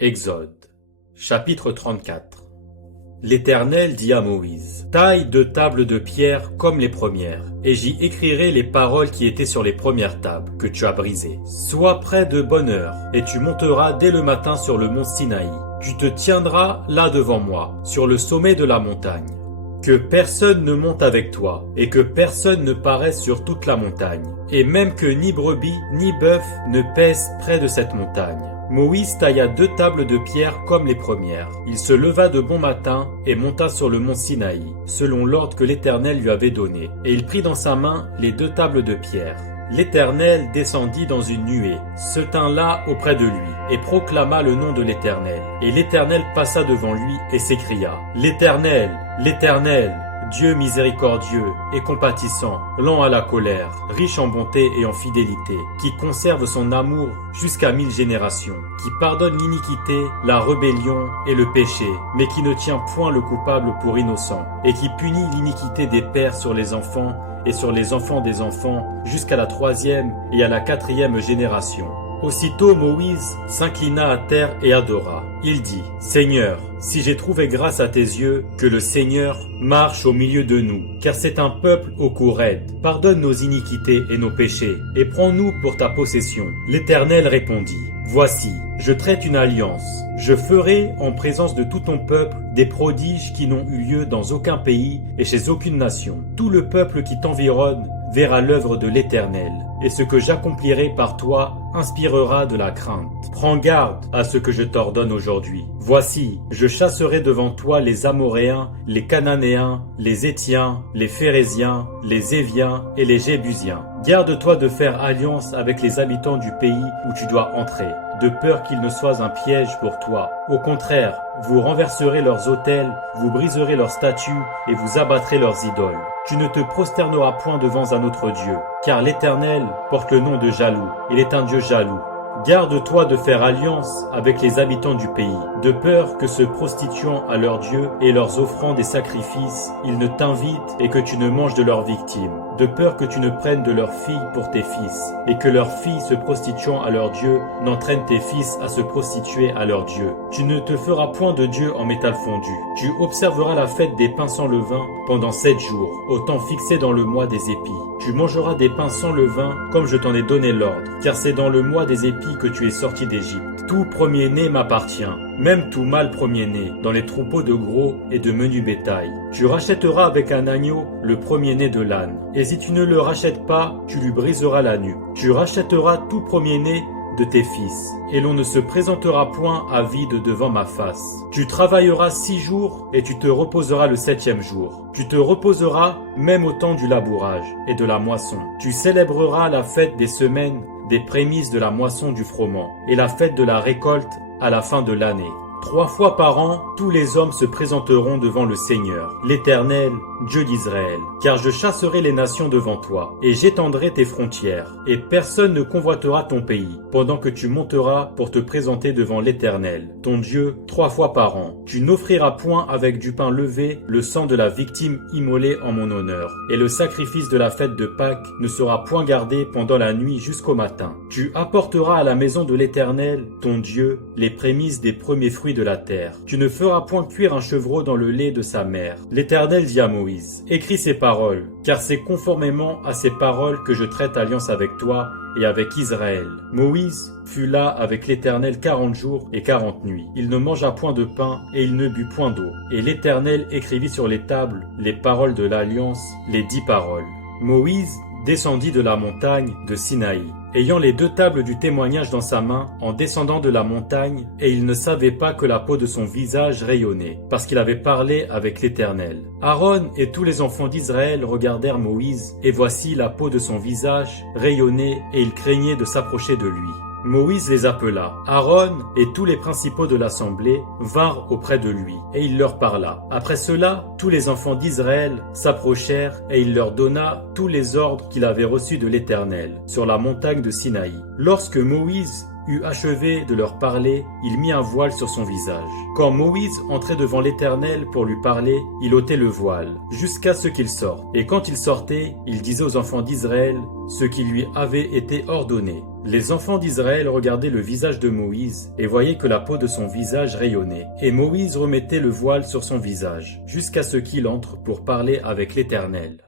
Exode, chapitre 34. L'Éternel dit à Moïse, « Taille 2 tables de pierre comme les premières, et j'y écrirai les paroles qui étaient sur les premières tables, que tu as brisées. Sois prêt de bonne heure, et tu monteras dès le matin sur le mont Sinaï. Tu te tiendras là devant moi, sur le sommet de la montagne. Que personne ne monte avec toi, et que personne ne paraisse sur toute la montagne, et même que ni brebis ni bœuf ne pèsent près de cette montagne. » Moïse tailla 2 tables de pierre comme les premières. Il se leva de bon matin et monta sur le mont Sinaï, selon l'ordre que l'Éternel lui avait donné. Et il prit dans sa main les 2 tables de pierre. L'Éternel descendit dans une nuée, se tint là auprès de lui, et proclama le nom de l'Éternel. Et l'Éternel passa devant lui et s'écria, « L'Éternel, l'Éternel, Dieu miséricordieux et compatissant, lent à la colère, riche en bonté et en fidélité, qui conserve son amour jusqu'à 1000 générations, qui pardonne l'iniquité, la rébellion et le péché, mais qui ne tient point le coupable pour innocent, et qui punit l'iniquité des pères sur les enfants et sur les enfants des enfants jusqu'à la 3e et à la 4e génération. » Aussitôt Moïse s'inclina à terre et adora. Il dit, « Seigneur, si j'ai trouvé grâce à tes yeux, que le Seigneur marche au milieu de nous, car c'est un peuple au cou raide. Pardonne nos iniquités et nos péchés, et prends-nous pour ta possession. » L'Éternel répondit, « Voici, je traite une alliance. Je ferai, en présence de tout ton peuple, des prodiges qui n'ont eu lieu dans aucun pays et chez aucune nation. Tout le peuple qui t'environne verra l'œuvre de l'Éternel, et ce que j'accomplirai par toi inspirera de la crainte. Prends garde à ce que je t'ordonne aujourd'hui. Voici, je chasserai devant toi les Amoréens, les Cananéens, les Hétiens, les Phéréziens, les Éviens et les Jébusiens. Garde-toi de faire alliance avec les habitants du pays où tu dois entrer, de peur qu'il ne soit un piège pour toi. Au contraire, vous renverserez leurs autels, vous briserez leurs statues et vous abattrez leurs idoles. Tu ne te prosterneras point devant un autre Dieu, car l'Éternel porte le nom de jaloux. Il est un Dieu jaloux. Garde-toi de faire alliance avec les habitants du pays, de peur que se prostituant à leurs dieux et leur offrant des sacrifices, ils ne t'invitent et que tu ne manges de leurs victimes, de peur que tu ne prennes de leurs filles pour tes fils, et que leurs filles se prostituant à leurs dieux n'entraînent tes fils à se prostituer à leurs dieux. Tu ne te feras point de dieu en métal fondu. Tu observeras la fête des pains sans levain pendant 7 jours, au temps fixé dans le mois des épis. Tu mangeras des pains sans levain comme je t'en ai donné l'ordre, car c'est dans le mois des épis que tu es sorti d'Égypte. Tout premier-né m'appartient, même tout mâle premier-né, dans les troupeaux de gros et de menu bétail. Tu rachèteras avec un agneau le premier-né de l'âne, et si tu ne le rachètes pas, tu lui briseras la nuque. Tu rachèteras tout premier-né de tes fils, et l'on ne se présentera point à vide devant ma face. Tu travailleras 6 jours, et tu te reposeras le 7e jour. Tu te reposeras même au temps du labourage et de la moisson. Tu célébreras la fête des semaines, des prémices de la moisson du froment, et la fête de la récolte à la fin de l'année. 3 fois par an, tous les hommes se présenteront devant le Seigneur, l'Éternel, Dieu d'Israël. Car je chasserai les nations devant toi, et j'étendrai tes frontières, et personne ne convoitera ton pays, pendant que tu monteras pour te présenter devant l'Éternel, ton Dieu, 3 fois par an. Tu n'offriras point avec du pain levé le sang de la victime immolée en mon honneur, et le sacrifice de la fête de Pâques ne sera point gardé pendant la nuit jusqu'au matin. Tu apporteras à la maison de l'Éternel, ton Dieu, les prémices des premiers fruits de la terre. Tu ne feras point cuire un chevreau dans le lait de sa mère. L'Éternel dit à Moïse, écris ces paroles, car c'est conformément à ces paroles que je traite alliance avec toi et avec Israël. Moïse fut là avec l'Éternel 40 jours et 40 nuits. Il ne mangea point de pain et il ne but point d'eau. Et l'Éternel écrivit sur les tables les paroles de l'alliance, les 10 paroles. Moïse descendit de la montagne de Sinaï, ayant les 2 tables du témoignage dans sa main, en descendant de la montagne, et il ne savait pas que la peau de son visage rayonnait, parce qu'il avait parlé avec l'Éternel. Aaron et tous les enfants d'Israël regardèrent Moïse, et voici la peau de son visage rayonnait, et ils craignaient de s'approcher de lui. Moïse les appela. Aaron et tous les principaux de l'assemblée vinrent auprès de lui, et il leur parla. Après cela, tous les enfants d'Israël s'approchèrent, et il leur donna tous les ordres qu'il avait reçus de l'Éternel, sur la montagne de Sinaï. Lorsque Moïse eut achevé de leur parler, il mit un voile sur son visage. Quand Moïse entrait devant l'Éternel pour lui parler, il ôtait le voile, jusqu'à ce qu'il sorte. Et quand il sortait, il disait aux enfants d'Israël ce qui lui avait été ordonné. Les enfants d'Israël regardaient le visage de Moïse et voyaient que la peau de son visage rayonnait. Et Moïse remettait le voile sur son visage, jusqu'à ce qu'il entre pour parler avec l'Éternel.